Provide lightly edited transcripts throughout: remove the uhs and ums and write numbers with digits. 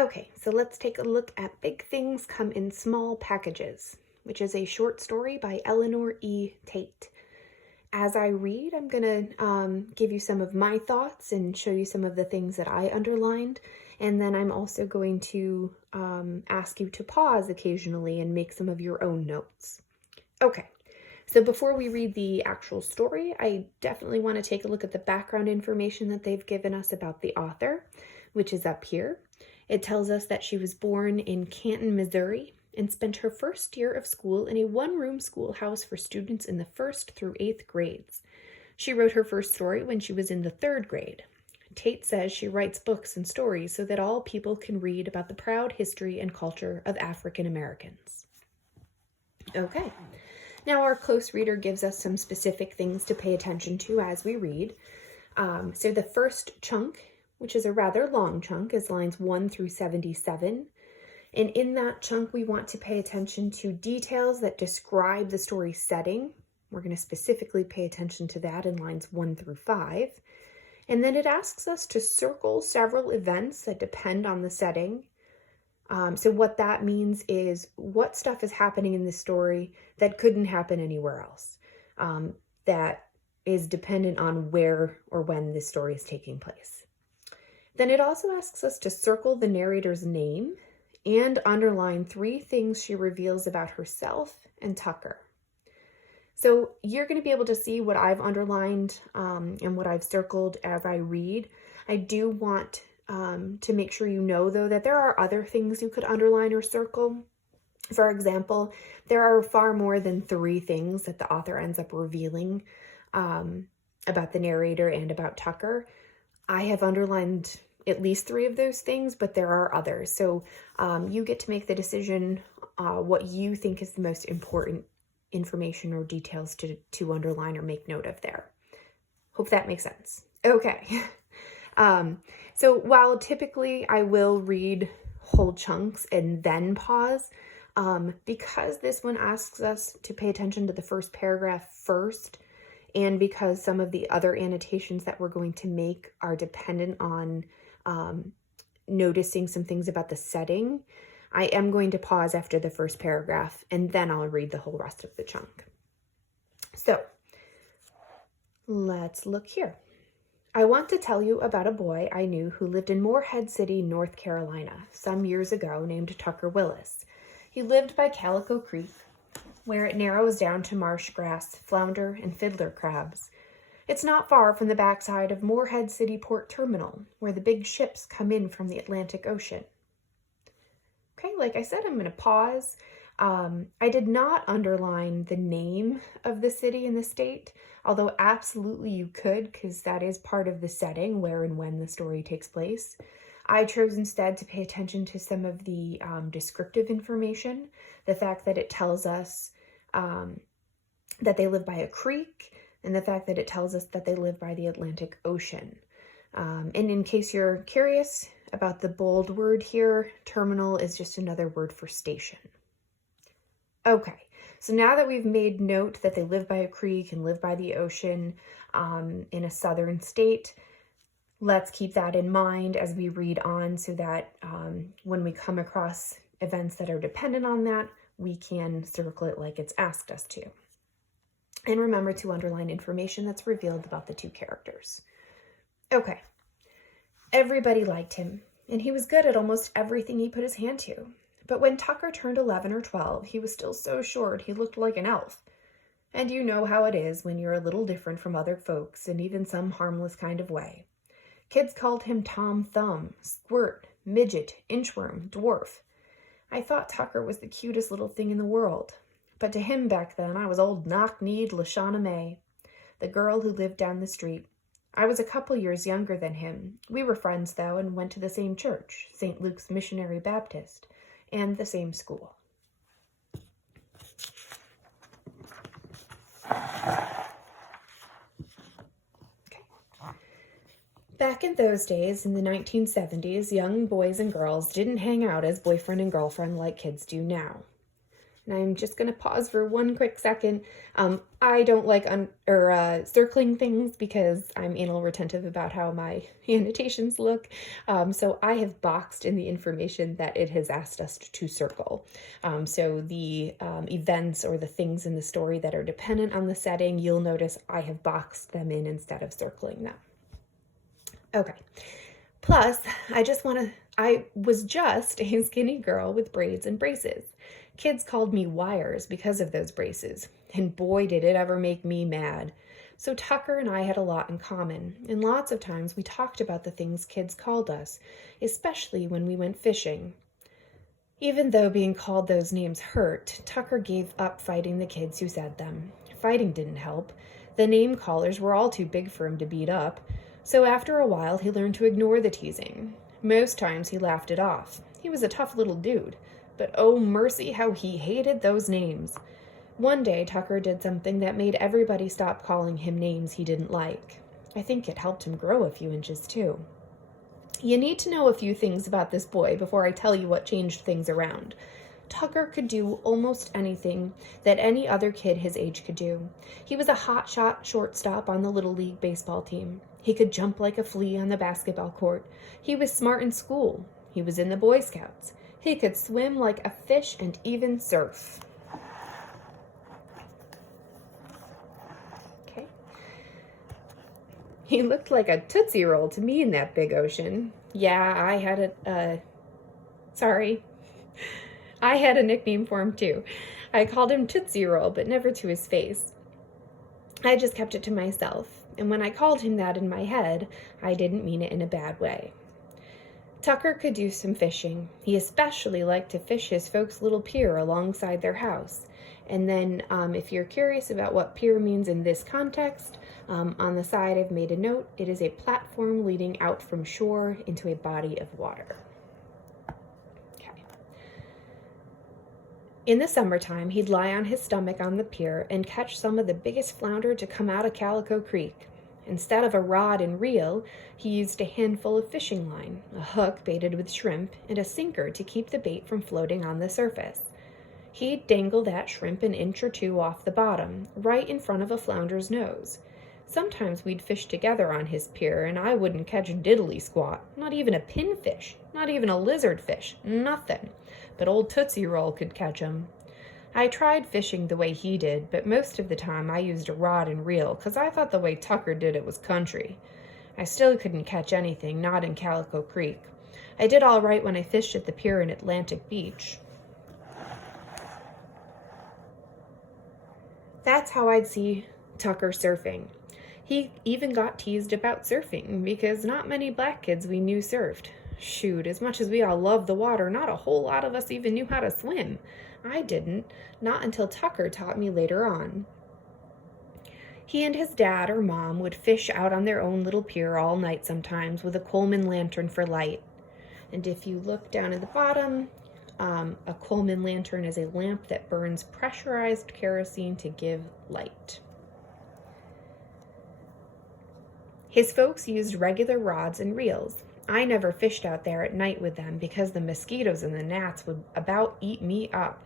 Okay, so let's take a look at Big Things Come in Small Packages, which is a short story by Eleanor E. Tate. As I read, I'm going to give you some of my thoughts and show you some of the things that I underlined. And then I'm also going to ask you to pause occasionally and make some of your own notes. Okay, so before we read the actual story, I definitely want to take a look at the background information that they've given us about the author, which is up here. It tells us that she was born in Canton, Missouri, and spent her first year of school in a one-room schoolhouse for students in the 1st through 8th grades. She wrote her first story when she was in the 3rd grade. Tate says she writes books and stories so that all people can read about the proud history and culture of African Americans. Okay, now our close reader gives us some specific things to pay attention to as we read. So the first chunk, which is a rather long chunk, is lines 1 through 77. And in that chunk, we want to pay attention to details that describe the story's setting. We're going to specifically pay attention to that in lines 1 through 5. And then it asks us to circle several events that depend on the setting. So what that means is what stuff is happening in the story that couldn't happen anywhere else, that is dependent on where or when this story is taking place. Then it also asks us to circle the narrator's name and underline 3 things she reveals about herself and Tucker. So you're going to be able to see what I've underlined and what I've circled as I read. I do want to make sure you know, though, that there are other things you could underline or circle. For example, there are far more than 3 things that the author ends up revealing about the narrator and about Tucker. I have underlined at least 3 of those things, but there are others. So you get to make the decision what you think is the most important information or details to underline or make note of there. Hope that makes sense. Okay. So while typically I will read whole chunks and then pause, because this one asks us to pay attention to the first paragraph first, and because some of the other annotations that we're going to make are dependent on noticing some things about the setting, I am going to pause after the first paragraph and then I'll read the whole rest of the chunk. So let's look here. I want to tell you about a boy I knew who lived in Morehead City, North Carolina, some years ago, named Tucker Willis. He lived by Calico Creek, where it narrows down to marsh grass, flounder, and fiddler crabs. It's not far from the backside of Morehead City Port Terminal, where the big ships come in from the Atlantic Ocean. Okay, like I said, I'm going to pause. I did not underline the name of the city and the state, although absolutely you could, because that is part of the setting, where and when the story takes place. I chose instead to pay attention to some of the descriptive information, the fact that it tells us that they live by a creek, and the fact that it tells us that they live by the Atlantic Ocean. And in case you're curious about the bold word here, terminal is just another word for station. Okay, so now that we've made note that they live by a creek and live by the ocean in a southern state, let's keep that in mind as we read on so that when we come across events that are dependent on that, we can circle it like it's asked us to. And remember to underline information that's revealed about the 2 characters. Okay, everybody liked him, and he was good at almost everything he put his hand to. But when Tucker turned 11 or 12, he was still so short he looked like an elf. And you know how it is when you're a little different from other folks in even some harmless kind of way. Kids called him Tom Thumb, Squirt, Midget, Inchworm, Dwarf. I thought Tucker was the cutest little thing in the world. But to him back then, I was old knock-kneed Lashana May, the girl who lived down the street. I was a couple years younger than him. We were friends, though, and went to the same church, St. Luke's Missionary Baptist, and the same school. Okay. Back in those days, in the 1970s, young boys and girls didn't hang out as boyfriend and girlfriend like kids do now. And I'm just going to pause for one quick second. I don't like circling things because I'm anal retentive about how my annotations look. So I have boxed in the information that it has asked us to circle. So the events or the things in the story that are dependent on the setting, you'll notice I have boxed them in instead of circling them. Okay. Plus, I was just a skinny girl with braids and braces. Kids called me wires because of those braces, and boy did it ever make me mad. So Tucker and I had a lot in common, and lots of times we talked about the things kids called us, especially when we went fishing. Even though being called those names hurt, Tucker gave up fighting the kids who said them. Fighting didn't help. The name callers were all too big for him to beat up, so after a while he learned to ignore the teasing. Most times he laughed it off. He was a tough little dude. But oh mercy, how he hated those names. One day, Tucker did something that made everybody stop calling him names he didn't like. I think it helped him grow a few inches, too. You need to know a few things about this boy before I tell you what changed things around. Tucker could do almost anything that any other kid his age could do. He was a hotshot shortstop on the Little League baseball team. He could jump like a flea on the basketball court. He was smart in school. He was in the Boy Scouts. He could swim like a fish and even surf. Okay. He looked like a Tootsie Roll to me in that big ocean. Yeah, I had a nickname for him too. I called him Tootsie Roll, but never to his face. I just kept it to myself, and when I called him that in my head, I didn't mean it in a bad way. Tucker could do some fishing. He especially liked to fish his folks' little pier alongside their house. And then if you're curious about what pier means in this context, on the side I've made a note. It is a platform leading out from shore into a body of water. Okay. In the summertime, he'd lie on his stomach on the pier and catch some of the biggest flounder to come out of Calico Creek. Instead of a rod and reel, he used a handful of fishing line, a hook baited with shrimp, and a sinker to keep the bait from floating on the surface. He'd dangle that shrimp an inch or two off the bottom, right in front of a flounder's nose. Sometimes we'd fish together on his pier, and I wouldn't catch diddly squat, not even a pinfish, not even a lizard fish, nothing. But old Tootsie Roll could catch 'em. I tried fishing the way he did, but most of the time I used a rod and reel, 'cause I thought the way Tucker did it was country. I still couldn't catch anything, not in Calico Creek. I did all right when I fished at the pier in Atlantic Beach. That's how I'd see Tucker surfing. He even got teased about surfing, because not many black kids we knew surfed. Shoot, as much as we all loved the water, not a whole lot of us even knew how to swim. I didn't, not until Tucker taught me later on. He and his dad or mom would fish out on their own little pier all night sometimes with a Coleman lantern for light. And if you look down at the bottom, a Coleman lantern is a lamp that burns pressurized kerosene to give light. His folks used regular rods and reels. I never fished out there at night with them because the mosquitoes and the gnats would about eat me up.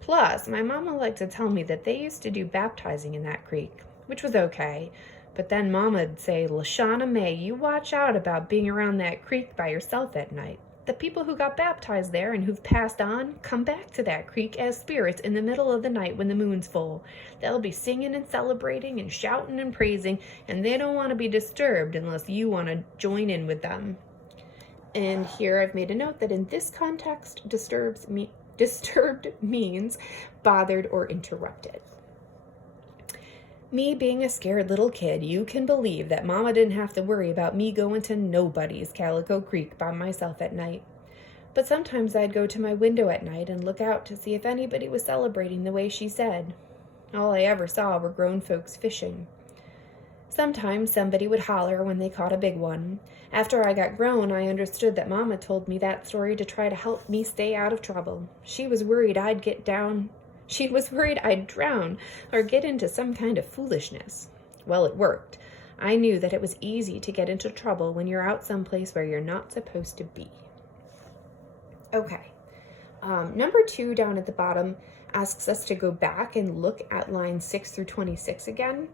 Plus, my mama liked to tell me that they used to do baptizing in that creek, which was okay. But then Mama'd say, "LaShawna May, you watch out about being around that creek by yourself at night. The people who got baptized there and who've passed on come back to that creek as spirits in the middle of the night when the moon's full. They'll be singing and celebrating and shouting and praising, and they don't want to be disturbed unless you want to join in with them." And here I've made a note that in this context, disturbed means bothered or interrupted. Me being a scared little kid, you can believe that Mama didn't have to worry about me going to nobody's Calico Creek by myself at night. But sometimes I'd go to my window at night and look out to see if anybody was celebrating the way she said. All I ever saw were grown folks fishing. Sometimes somebody would holler when they caught a big one. After I got grown, I understood that Mama told me that story to try to help me stay out of trouble. She was worried I'd drown or get into some kind of foolishness. Well, it worked. I knew that it was easy to get into trouble when you're out someplace where you're not supposed to be. Okay, Number 2 down at the bottom asks us to go back and look at lines 6 through 26 again.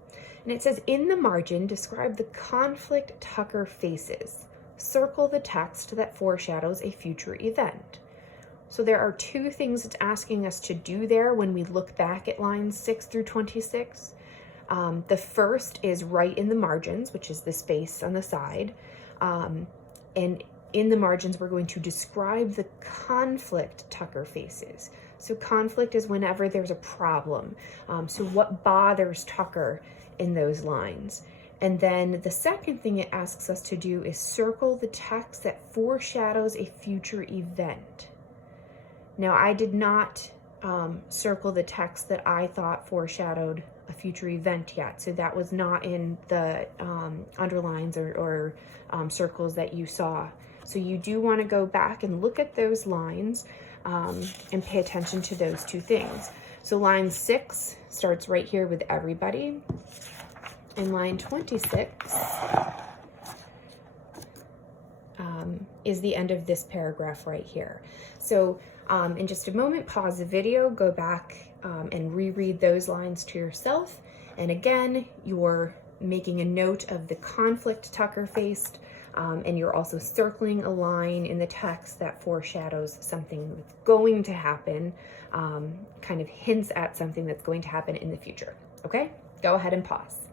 And it says, in the margin, describe the conflict Tucker faces. Circle the text that foreshadows a future event. So there are 2 things it's asking us to do there when we look back at lines 6 through 26. The first is write in the margins, which is the space on the side. And in the margins, we're going to describe the conflict Tucker faces. So conflict is whenever there's a problem. So what bothers Tucker in those lines? And then the second thing it asks us to do is circle the text that foreshadows a future event. Now, I did not circle the text that I thought foreshadowed a future event yet. So that was not in the underlines or circles that you saw. So you do want to go back and look at those lines and pay attention to those 2 things. So line 6 starts right here with everybody. And line 26 is the end of this paragraph right here. So in just a moment, pause the video, go back and reread those lines to yourself. And again, you're making a note of the conflict Tucker faced, and you're also circling a line in the text that foreshadows something that's going to happen, kind of hints at something that's going to happen in the future. Okay, go ahead and pause.